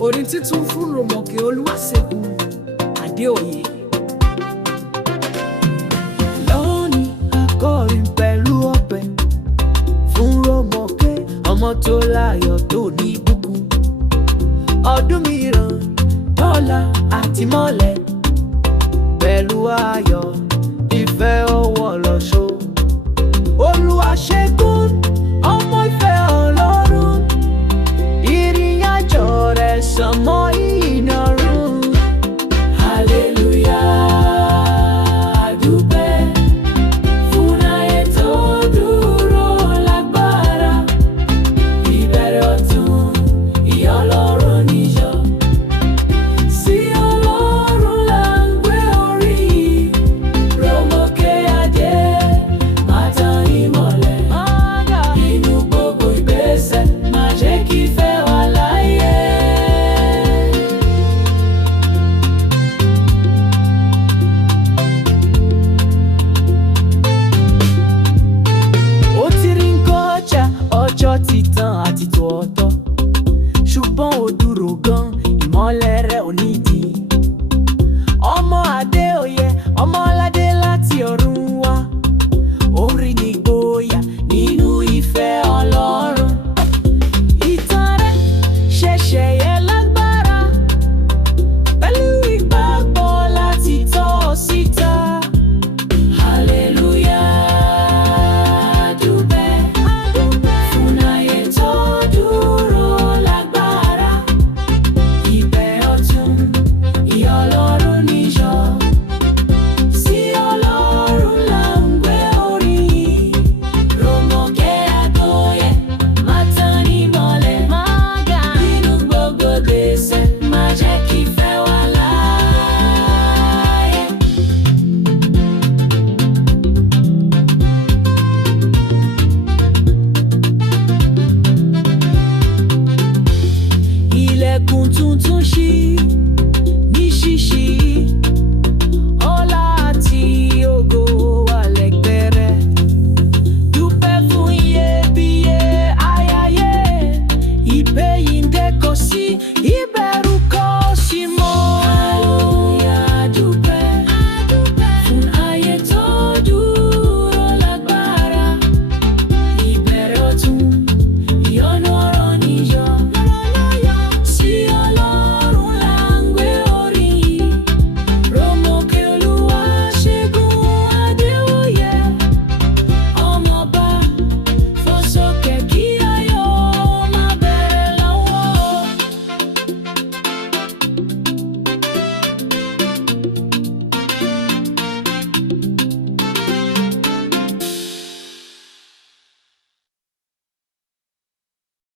Orin Titun fún Rómòké Oluwasegun Adeoye. Lónìí akọrin pẹ̀lú ọpẹ́ fún Rómòké, ọmọ tó láyọ̀ tó ní ìbùkún. Ọdún mìíràn dọ́là àti mọ́lẹ̀ pẹ̀lú ayọ̀ ìfẹ́ ọwọ́ lọ́ṣọ́. Olúwaṣẹ́gun ọmọ ìfẹ́ Ọlọ́run, ìrìn àjò rẹ̀ sàn mọ́ ìnàrún. Hallelujah, adúpẹ́ fún ayé tó dúró lágbára. Ìbẹ̀rẹ̀ ọ̀tun, ìyà Ọlọ́run níyọ̀. Sí Ọlọ́run là ń gbé orí yìí. Rómòké Adé máa tan ìmọ́lẹ̀ nínú gbogbo ìgbésẹ̀, máa jẹ́ kí ìfẹ́ wà láyé. Ó ti rí kọjá ọjọ́ títàn àti tòótọ́, ṣùgbọ́n ó dúró gan, ìmọ́lẹ̀ rẹ̀ ò ní